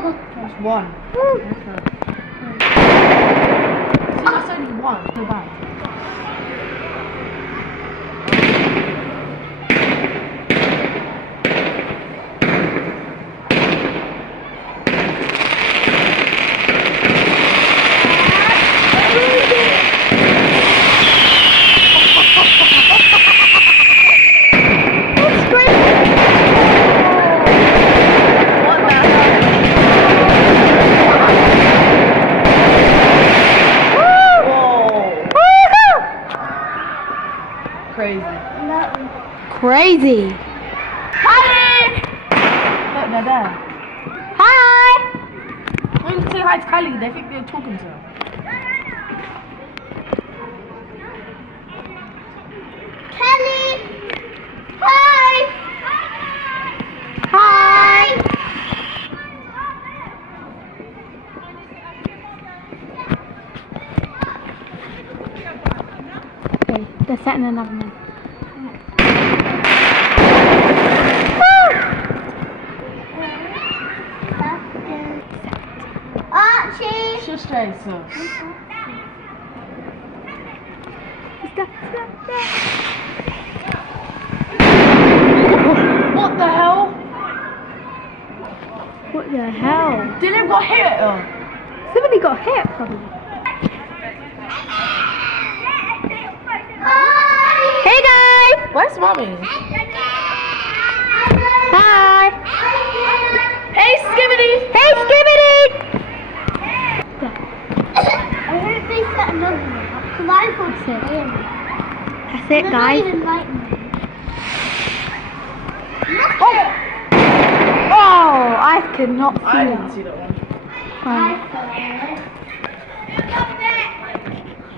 That's one. See, that's only one. So bad. Crazy. Hi! Look, they're there. Hi. We can say hi to Kylie. They think they're talking to her. Kelly. Hi. Hi. Okay, they're setting another one. Archie! Just straight, so. What the hell? What the hell? Dylan got hit. Somebody got hit, probably. Hey guys! Where's mommy? Hi! Hey, Skibbity! Hey Skibbity! I hope they set another one up, because I thought so. That's it, guys. Oh, I could not see I didn't see that one.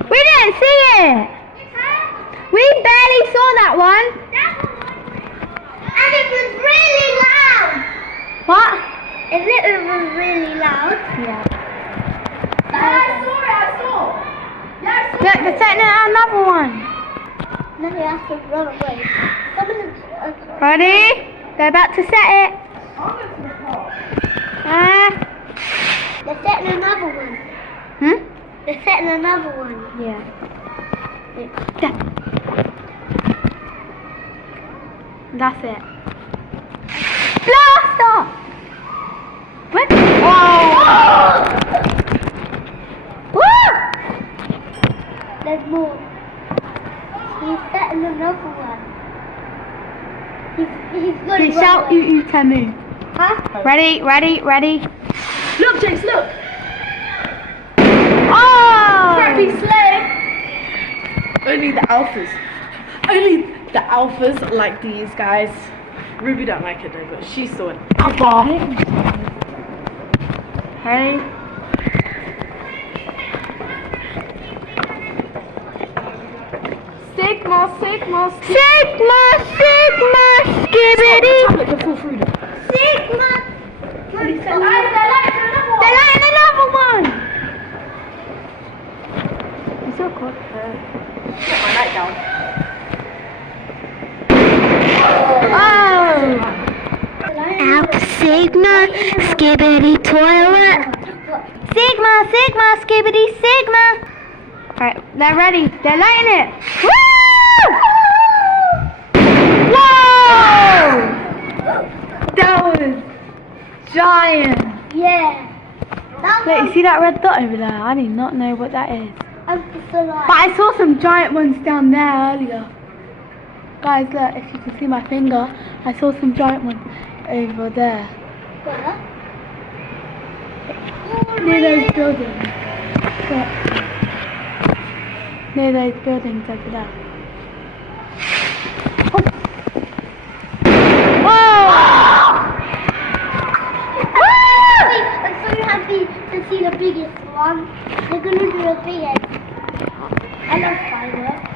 We didn't see it! We barely saw that one. And it was really loud. What? It was really loud. Yeah. I saw. Yeah, I saw. Look, they're setting out another one. No, we have to run away. Ready? They're about to set it. They're setting another one. They're setting another one. Yeah. That's it. Blast off! What? Oh! Woo! There's more. He's setting another one. He's going to shout you to me. Huh? Ready? Look, Jace, look. Oh! Crappy slay. Only the alphas. Only the alphas like these guys. Ruby don't like it though, but she's still an alpha. Ready? Sigma, skibbity. tablet can fall through them. Sigma. They're lighting They're lighting another one. It's so cool. Get my light down. Oh! Out Sigma, skibbity toilet. Sigma, skibbity, Sigma. Alright, they're ready. They're lighting it. Woo! Whoa! That was giant. Yeah. Look, you see that red dot over there? I do not know what that is. But I saw some giant ones down there earlier. Guys, look, if you can see my finger, I saw some giant ones over there. Where? Near those buildings. Look. Near those buildings over there. Oh. Whoa! I'm so happy to see the biggest one. They're gonna do the biggest. I love fireworks.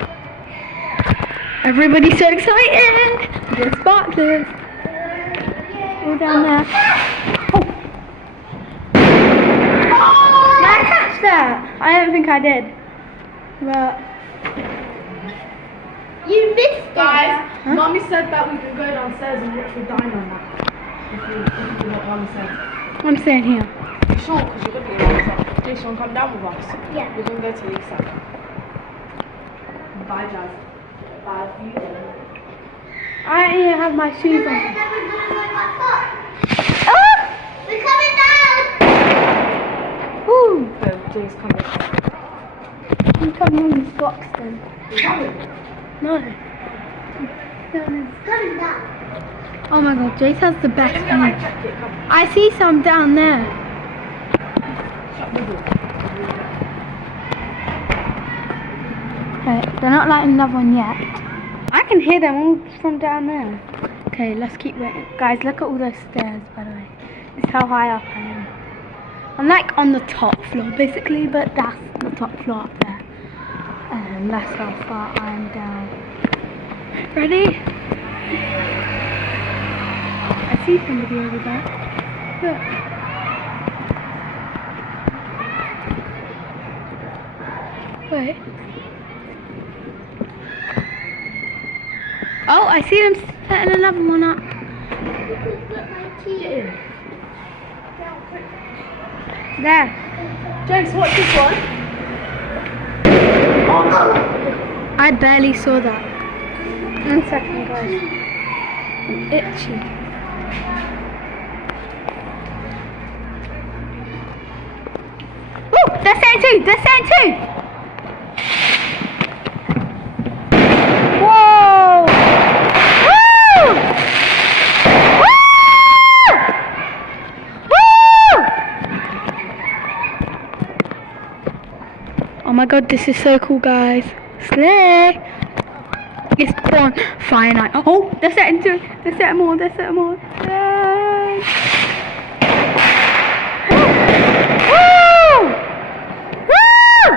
Everybody's so excited! The sparklers! All down there. Oh! Did I catch that? I don't think I did. But you missed it! Guys, Mommy said that we could go downstairs and watch the dino now. If you do what Mommy said. I'm staying here. You sure? Because you're going to be in Lisa. Jason, come down with us. Yeah. We're going to go to Lisa. Bye, Jazz. Bye, you. I don't even have my shoes on. Oh! We're coming down! Woo! So, Jay's coming. You come in this box then. You coming? No. Oh my god, Jace has the best Get view. my jacket, come. I see some down there. Shut the door. Okay, they're not lighting another one yet. I can hear them all from down there. Okay, let's keep waiting. Guys, look at all those stairs, by the way. This is how high up I am. I'm like on the top floor, basically, but that's the top floor up there. And that's how far I'm down. Ready? I see somebody over there. Look. Wait. Oh, I see them setting another one up. Get in. There. Jace, watch this one. I barely saw that. 1 second, guys. I'm itchy. Woo! They're saying two! They're saying two! Whoa! Woo! Woo! Woo! Oh my god, this is so cool, guys. Slay! It's bonfire night. Oh, they're setting two. They're setting more. They're setting more. Yay! Woo! Woo!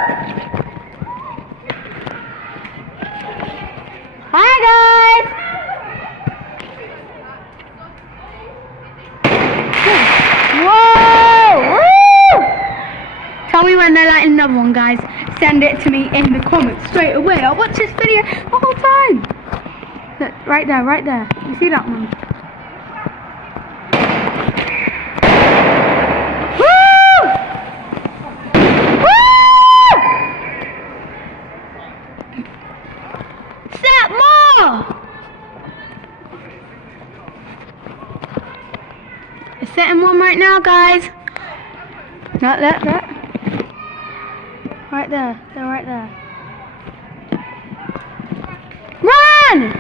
Hi, guys. Whoa! Woo! Tell me when they're lighting another one, guys. Send it to me in the comments straight away. I'll watch this video the whole time. Look, right there, right there. You see that one? Woo! Woo! Set more! It's setting one right now, guys. Not that. Right there. They're right there. Run!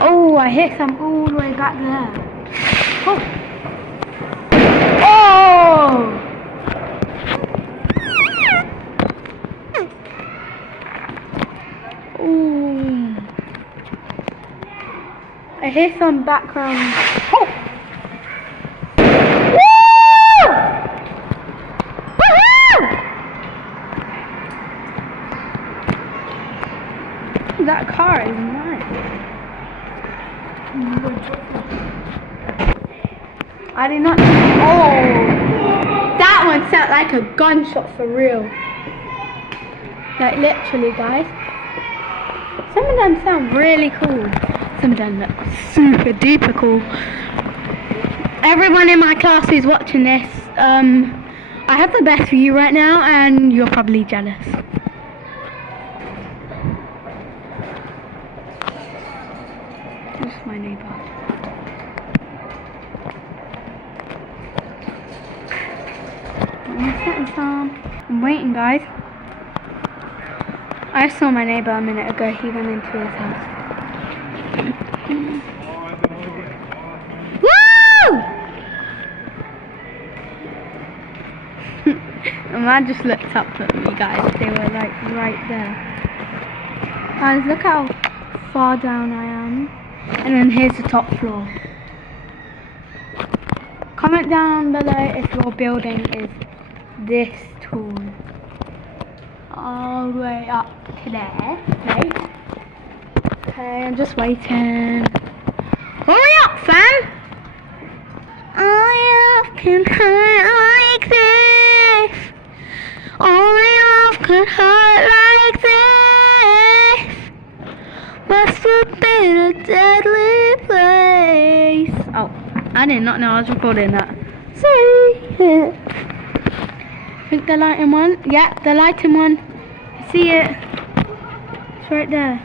Oh, I hit some all the way back there. Oh! Oh! Ooh. I hear some background. Oh! That car is mine. I did not. Oh, that one sounded like a gunshot for real. Like literally, guys. Some of them sound really cool. Some of them look super duper cool. Everyone in my class who's watching this, I have the best view right now, and you're probably jealous. My neighbor. I'm setting some. I'm waiting, guys. I saw my neighbor a minute ago. He went into his house. Woo! The man just looked up at me, guys. They were like right there. Guys, look how far down I am. And then here's the top floor. Comment down below if your building is this tall. All the way up to there. Right? Okay, I'm just waiting. Hurry up, fam! I can hurt like this. Only love could hurt like this. Must have been a deadly place. Oh, I did not know I was recording that. Sorry. I think the lighting one. Yeah, the lighting one. I see it. It's right there.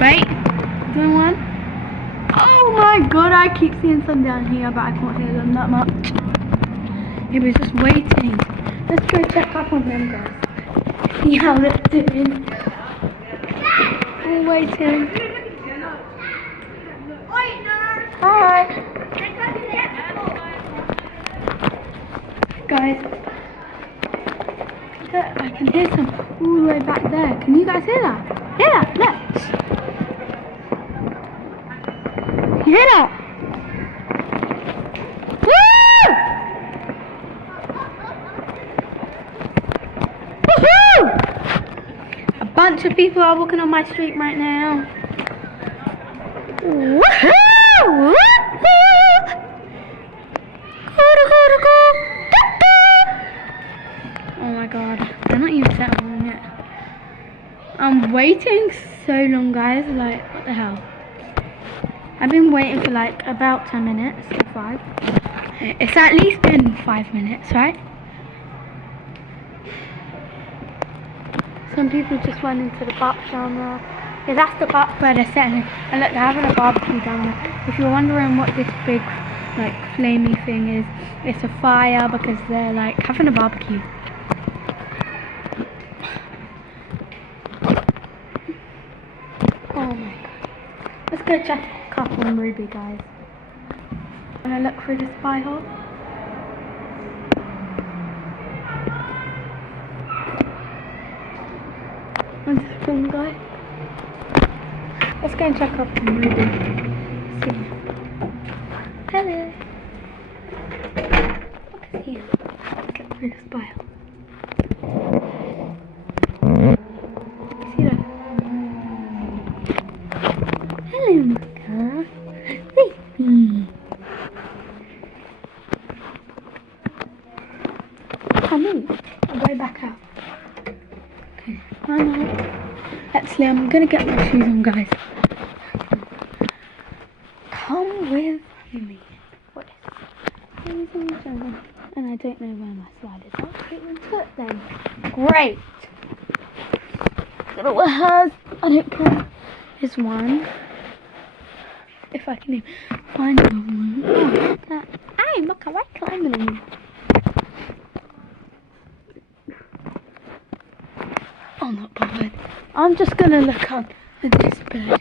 Wait, doing one. Oh my god, I keep seeing some down here, but I can't hear them that much. He was just waiting. Let's go check up on them, guys. See how they're doing. We're waiting. Hi. Guys, look, I can hear some all the way back there. Can you guys hear that? Hear that? Look. You hear that? Woo! Woohoo! A bunch of people are walking on my street right now. Woohoo! Woohoo! Oh my god, they're not even settling yet. I'm waiting so long, guys. Like, what the hell? I've been waiting for like about 10 minutes or 5. It's at least been 5 minutes, right? Some people just went into the bar down there. Yeah, that's the bar where they're setting. And look, they're having a barbecue down there. If you're wondering what this big, like, flamey thing is, it's a fire because they're like having a barbecue. Oh my god. Let's go check up on Ruby, guys. I'm gonna look through the spy hole. Where's this film guy? Let's go and check up on Ruby. See. Hello. Look at here. Let's look through the spy hole. See that? Hello, Maka. Baby. Come in. I'll go back out. Okay. Actually, I'm gonna get my shoes on, guys. Come with me. What is it? And I don't know where my slide is. Oh, it was put then. Great. But what has? I don't care. There's one. If I can even find another one. Oh, that. Hey, look, I like climbing on you. I'm not bothered. I'm just gonna look up at this bed.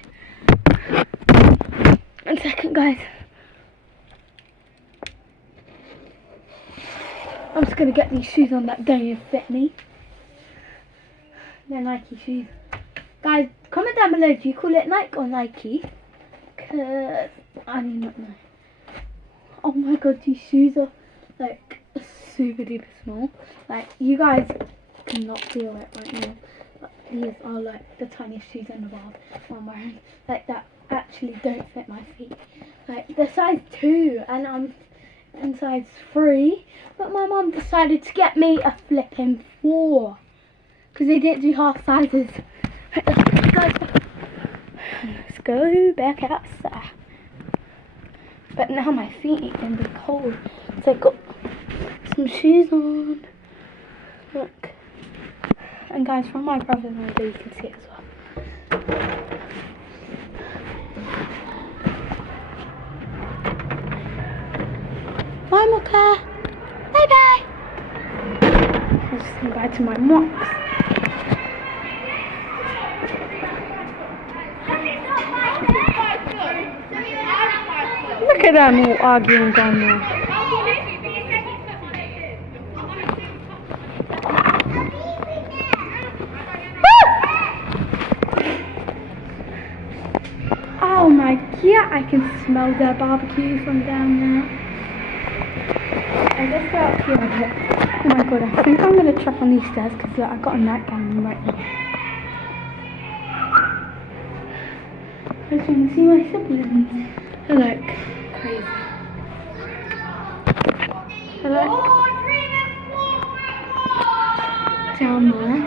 1 second, guys. I'm just gonna get these shoes on that don't fit me. They're Nike shoes. Guys, comment down below, do you call it Nike or Nike? Cause I do not know. Oh my god, these shoes are like super duper small. Like, you guys cannot feel it right now. But these are like the tiniest shoes in the world I'm wearing. Like, that actually don't fit my feet. Like, they're size 2 and I'm in size 3. But my mum decided to get me a flipping 4. Because they didn't do half sizes. Let's go back outside. But now my feet are going to be cold. So I've got some shoes on. Look. And guys, from my brother's window you can see it as well. Bye, Mocha. Bye bye. I'll just say bye to my mops. Look at them all arguing down there. Oh my god, I can smell their barbecue from down there. I just go up here a bit. Oh my god, I think I'm going to trip on these stairs because I've got a nightgown right now. I just want to see my siblings. They look crazy. Hello? down there.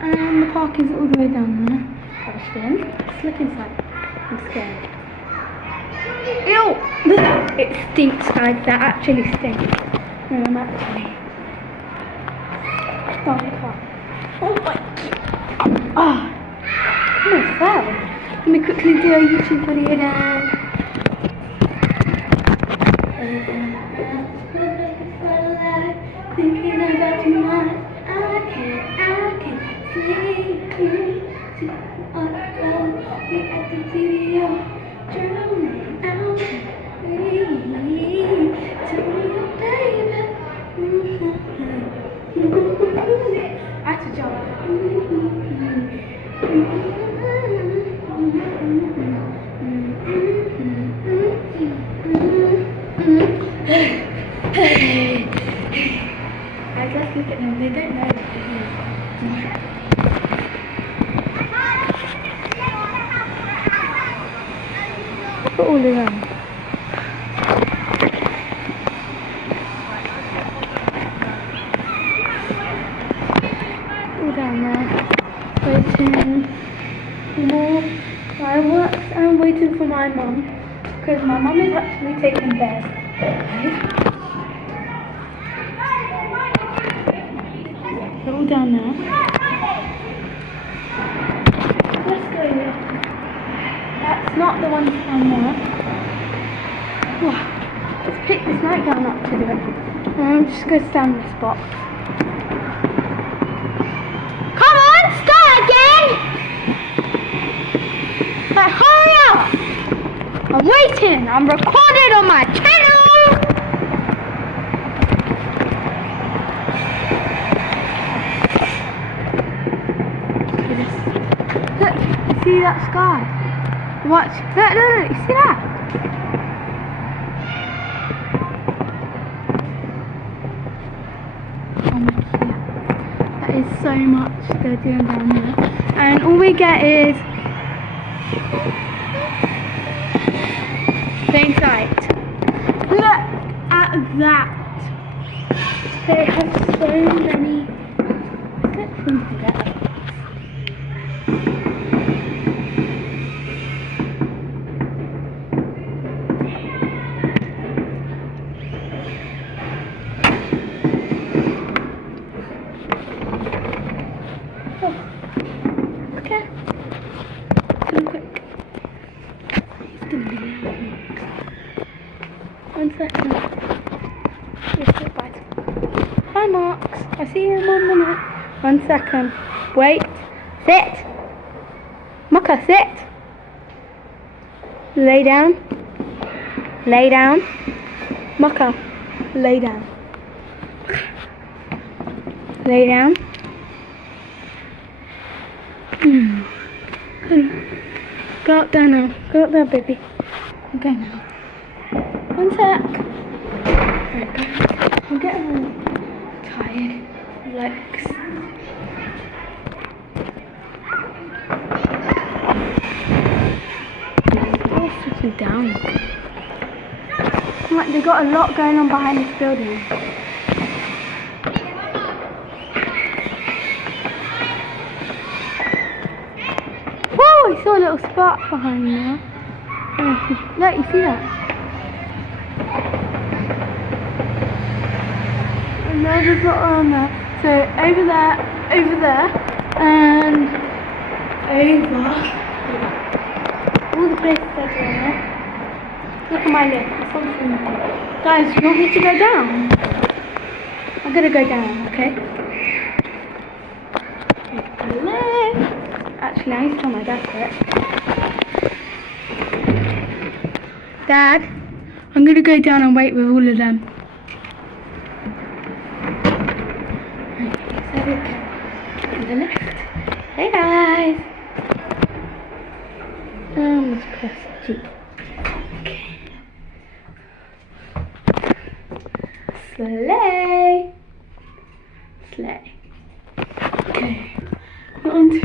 And the park is all the way down there. Question. Let's look inside. I'm scared. Ew! It stinks, guys. That actually stinks. No, I'm actually. Oh my god. Oh my god. Oh. No, fell. Let me quickly do a YouTube video then. Thinking about you much. I can't sleep. We at the video, drowning out. Tell me your baby. I have to jump. I just look at them, they don't know what to do. Look at all of them. All down there. Waiting for more fireworks. I'm waiting for my mum. Because my mum is actually taking theirs. They're all down there. Let's go here. That's not the one down there. Wow. Let's pick this nightgown up to do it. I'm just going to stand in this box. Come on, start again! Like, hurry up! I'm waiting. I'm recorded on my channel. Look, see that sky? Watch. Look, you see that? Oh my god. That is so much they're doing down there. And all we get is plain sight. Look at that. They have so many. Let's put them together. Oh. Okay. Real quick. He's gonna be out. 1 second. Yes, goodbye. Hi, Marks. I'll see you in 1 minute. 1 second. Wait. Sit. Mucka, sit. Lay down. Lay down. Mucka, lay down. Lay down. Go up there now. Go up there, baby. Okay now. 1 sec. Right, I'm getting really tired. Legs. Oh, sitting down. Like, they got a lot going on behind this building. Whoa! I saw a little spark behind there. Look, you see that? And there's a lot on there. So over there, and over. All the places that are there. Look at my list. It's all from there. Guys, you want me to go down? I'm gonna go down, okay? Actually, I need to tell my dad for it. Dad, I'm gonna go down and wait with all of them. To the left. Hey guys. Let's press G. Okay. Sleigh. Sleigh. Okay. On to.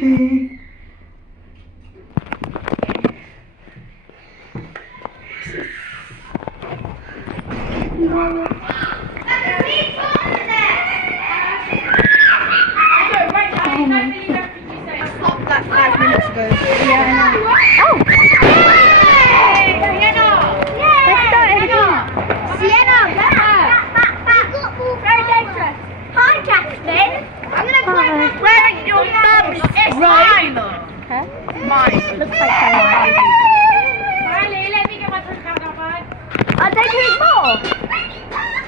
Are they doing more?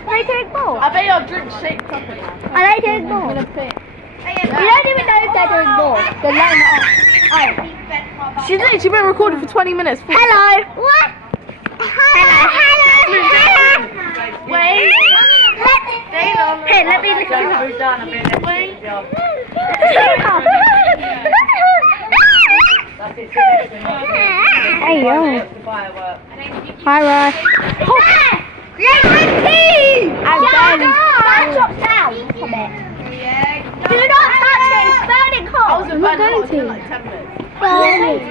Are they doing more? I bet your drink shakes up in there. Are they doing more? We don't even know if they're doing more. They're letting it off. Oh. She's literally been recording for 20 minutes. Hello. What? Hello. Wait. Hey, let me look at you. Wait. Hey, yo. Hi, Roy. I'm burning. That drops down a bit. Do not touch it, it's burning hot. I'm not going to. Like 10 minutes. But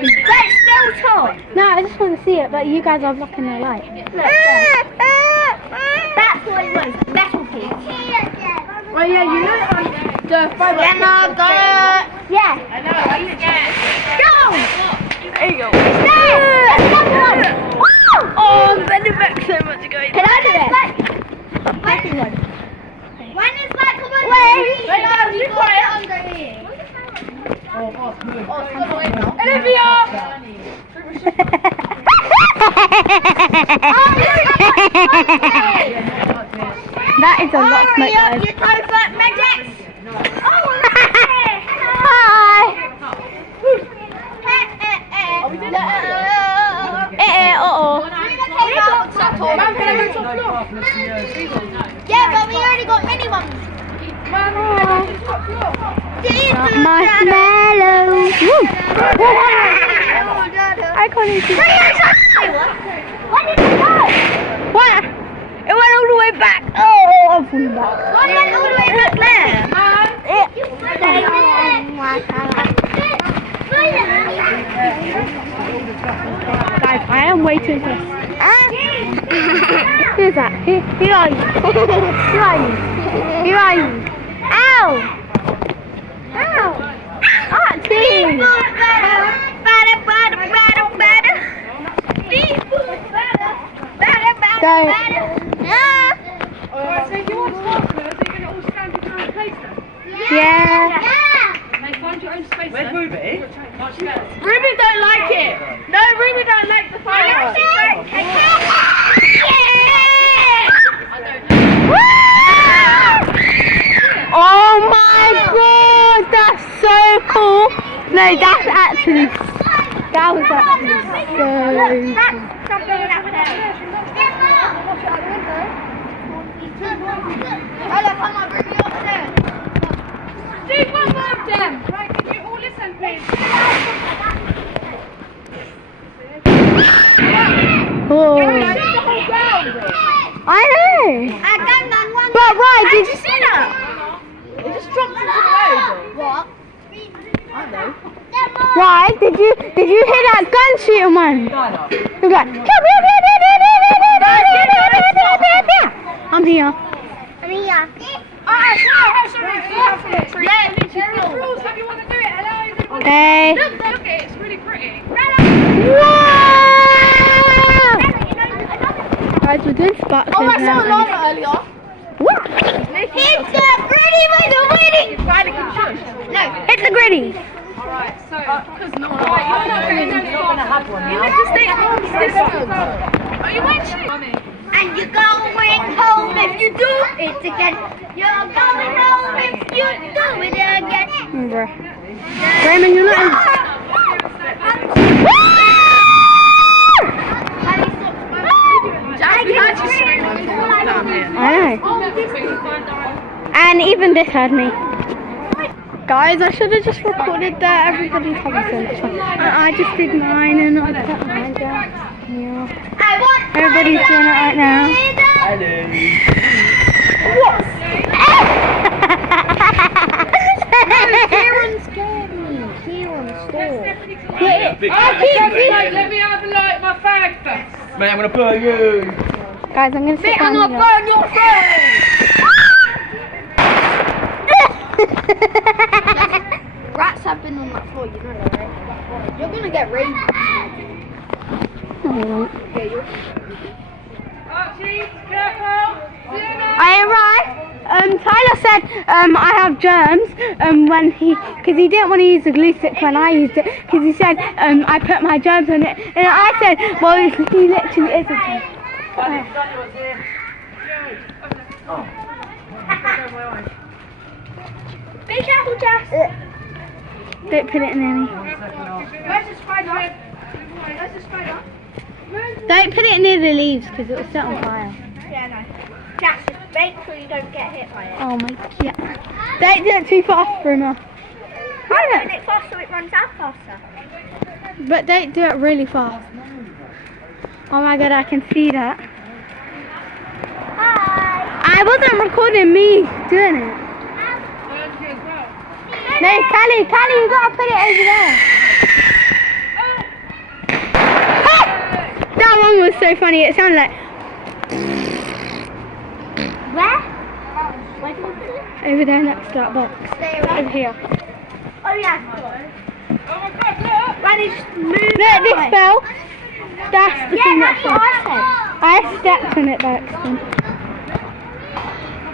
it's still hot. No, I just want to see it, but you guys are blocking the light. That's what it was, metal piece. Well, yeah, you know on the fiber. Yeah. I know, I forget. Go! There you go. Stay! Let's go one! Woo! Oh, I'm bending back so much, guys. Can I do it? Second one. When is that coming? Wait! Wait, guys, be quiet. Olivia! That is a lot of smoke, guys. Hi! Yeah, but we already got mini ones. Marshmallows. I can't even see. Where did it go? What? It went all the way back. Oh, I'm falling back. Why did it all the way back there? Guys, I am waiting for this. Who's that? Who are you? Who are you? Who are you? Ow! Ow! Auntie! Alright, so if you want sparklers, are you going to all stand in your own place then? Yeah. Like, find your own space. Where's Ruby? Ruby don't like it. No, Ruby don't like the fireworks. Oh my god, that's so cool. No, that's actually, that was actually so cool. Do one more of them. Right, can you all listen, please? Oh. I know. But why did you see that? It just dropped into the road. What? I know. Why did you hear that gun shooting man? He was like, I'm here. Hey. Look, it's really pretty. Whoa! Guys, we're doing sparklers Oh, I saw now. Lana earlier. What? It's the gritty with the witty. No, it's the gritty. Alright, so, because no, you're not going to have one. You need to stay at home distance. Are you watching? And you're going home if you do it again. You're going home if you do it again. Bruh. Raymond, you're not. I know. And even this heard me. Guys, I should have just recorded that. Everybody's having so much fun. I just did mine and I put mine down. Yeah. Everybody's doing it right now. What? Kieran scared me. Kieran stole. Let me have a light my fag first. Mate, I'm gonna burn you. Guys, I'm gonna sit down. I'm gonna burn your face. Rats have been on that floor, you know that, right? You're gonna get rained. No, you won't. Yeah, you're. Archie, careful. I right. Tyler said I have germs when because he didn't want to use the glue stick when I used it because he said I put my germs on it and I said well he literally is a germ. Be careful, Jess. Don't put it in any. Where's the spider? Where's the spider? Don't put it near the leaves because it will set on fire. Yeah, no. Jess, just make sure you don't get hit by it. Oh my god. Don't do it too fast, Bruno. Run it fast so it runs out faster. But don't do it really fast. Oh my god, I can see that. Hi. I wasn't recording me doing it. No, Callie, you gotta put it over there. Ah! That one was so funny, it sounded like... Where? Where do you put it? Over there next to that box. Over here. Oh yeah. Randy, just move Look, that this way. fell. That's the thing that that's what fell. I said. I stepped on it by accident.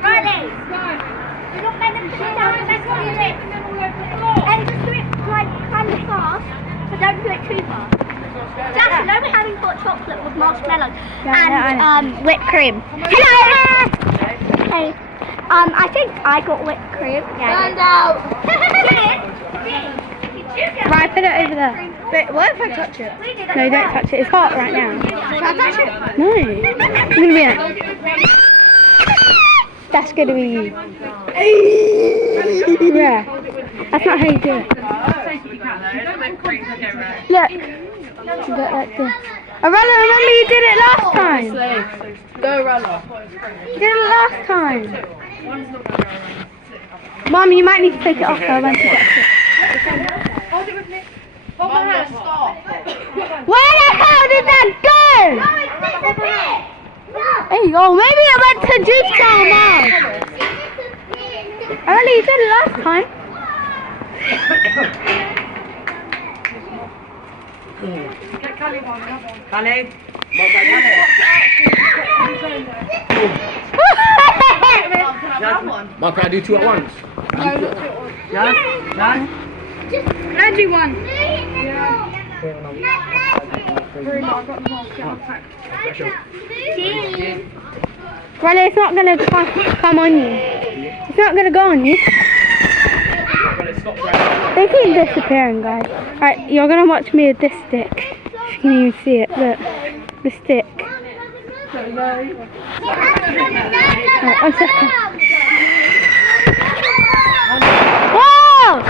Riley, you're not meant to put it down, you're meant to do it. And just do it like kind of fast, but don't do it too fast. Josh, you know we're having hot chocolate with marshmallows and whipped cream. Hello! Hey. I think I got whipped cream. Yeah. Right, put it over there. But what if I touch it? No, don't touch it. It's hot right now. Can I touch it? No. It's gonna be it. That's gonna be you. Yeah. That's not how you do it. Look. You do it like this. Arella, remember you did it last time. Go, Rella. You did it last time. Mum, you might need to take it off though when she gets it. Hold it with me. Hold my hand. Stop. Where the hell did that go? There you go. Maybe it went to juice jar, Mum. Arella, you did it last time. Callie? Mom, can I do two at once? Yeah? Yeah? Can I do one? Well, it's not going to come on you. It's not going to go on you. They keep disappearing, guys. Alright, you're going to watch me with this stick. If you can even see it, look. The stick. Alright, 1 second. Whoa!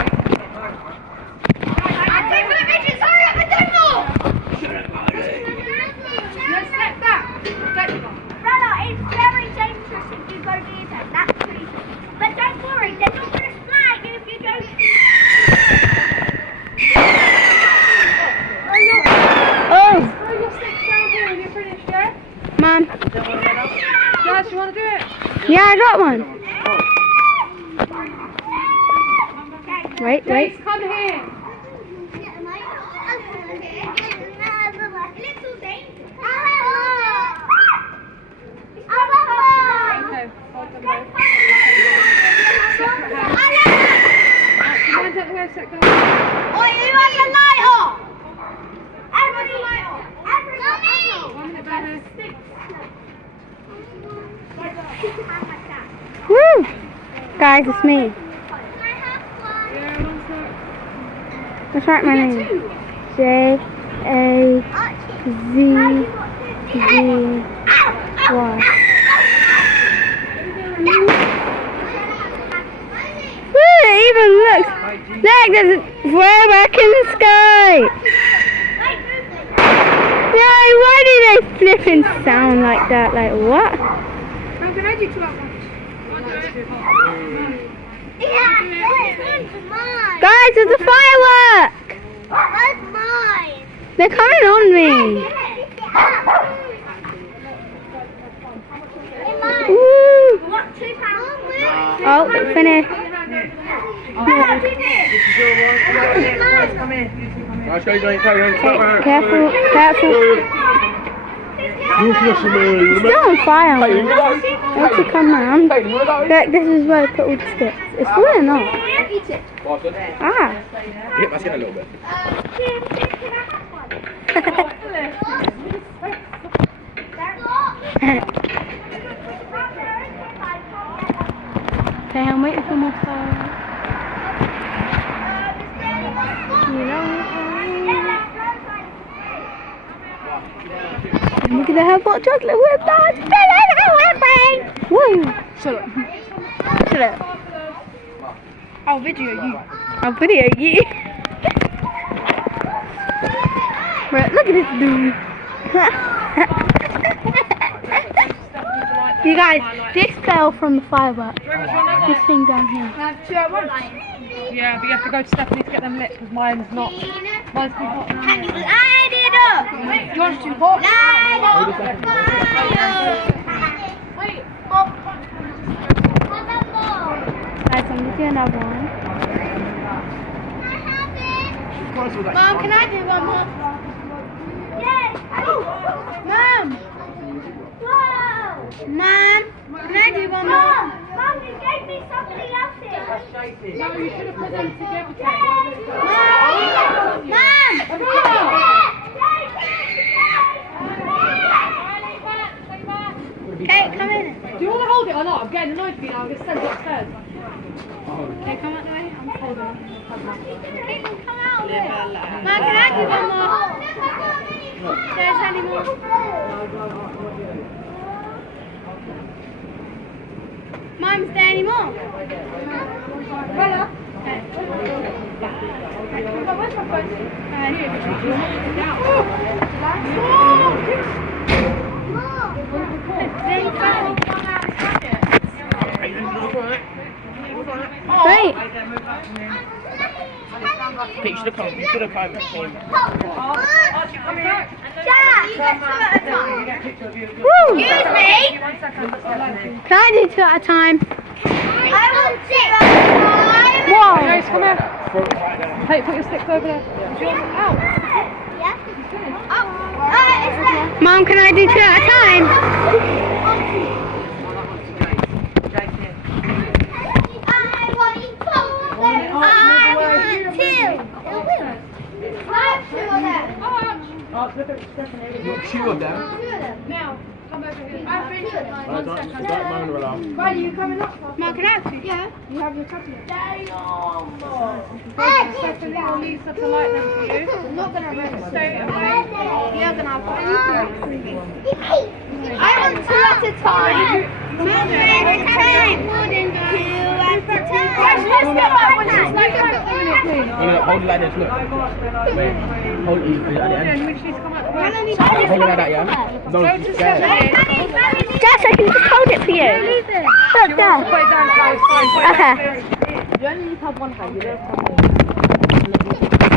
It's very dangerous if you go near them, that's the reason. But don't worry, they're not going to flag if you don't. Oh! Throw your sticks down here when you're finished, yeah? Mom. Dad, you want to do it? Yeah, I got one. Wait. Jace, come here. Okay, hold them both. Mine's up the way, second. One minute back here. Woo! Guys, it's me. Yeah, one sec. Let's write my name. J-A-Z-Z-Y. Woo! It even looks. Look, there's way back in the sky. No, why do they flip and sound like that? Like what? Now, can I do two at once? Guys, there's a firework! Where's mine? They're coming on me. Woo! What, £2? Oh, it's finished. I'll show you going, carry on. Careful. Still on fire. What's it come round? Look, this is where I put all the sticks. It's falling off. Ah. Hit my skin a little bit. Okay, I'm waiting for my phone. You know, and we're gonna have hot chocolate with that. Woo! Shut up. Shut up. I'll video you. I'll video you. Right, look at this dude. You guys, this fell from the fireworks. This thing down here. Can I have 2 at once? Yeah, but you have to go to Stephanie to get them lit because mine's not. Mine's too hot. Can you light it up? Yours too hot. Light up the fire. Wait. Guys, I'm looking at another one. Mom, can I do one more? Yes. Mom. Whoa. Mom, can I do one more? Mom, you gave me something else. No, you should have presented everything. Mom. Okay, come in. Do you want to hold it or not? I'm getting annoyed with you now. I'm going to send it upstairs. Okay, come out the way. I'm holding it. Come out of it. Mom, can I do one more? There's any more? Mom, is there any more? Bella. Where's my phone? Great. Picture the comment. Picture the comment. Jack, you get 2 at a time. Woo! Excuse me. Can I do 2 at a time? I want 6 at a time. Whoa! Guys, come here. Hey, put your sticks over there. Ow. Yeah? Oh, it's there. Mom, can I do 2 at a time? I want 2. I want 2. I have 2 of them. You've got 2 of them. Now, come over here. Don't moan around. Riley, you coming up? Mom, can I have 2? Yeah. You have your tablet. Hey, Stephanie or Lisa to light them for you. I'm not going to rest. Stay away. You're going to have 2. I want 2 at a time. More than 2 at a time. Let's get back when she's like that. Hold it like this, look. Wait. Hold it at the Yeah, end. you just need to come out the way. Hold it like that, yeah? Go No, to she's Stephanie. scared. Jess, I can just hold it for you. Look Put there. it down, guys. Fine. Put it Okay. down. You only need to have one hand. You don't have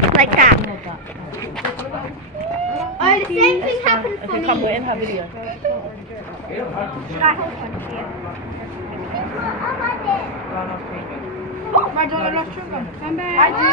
to Like that. Oh, the same thing happened for me. come in her video. Should I hold one for you? My daughter lost sugar. Come back. I do.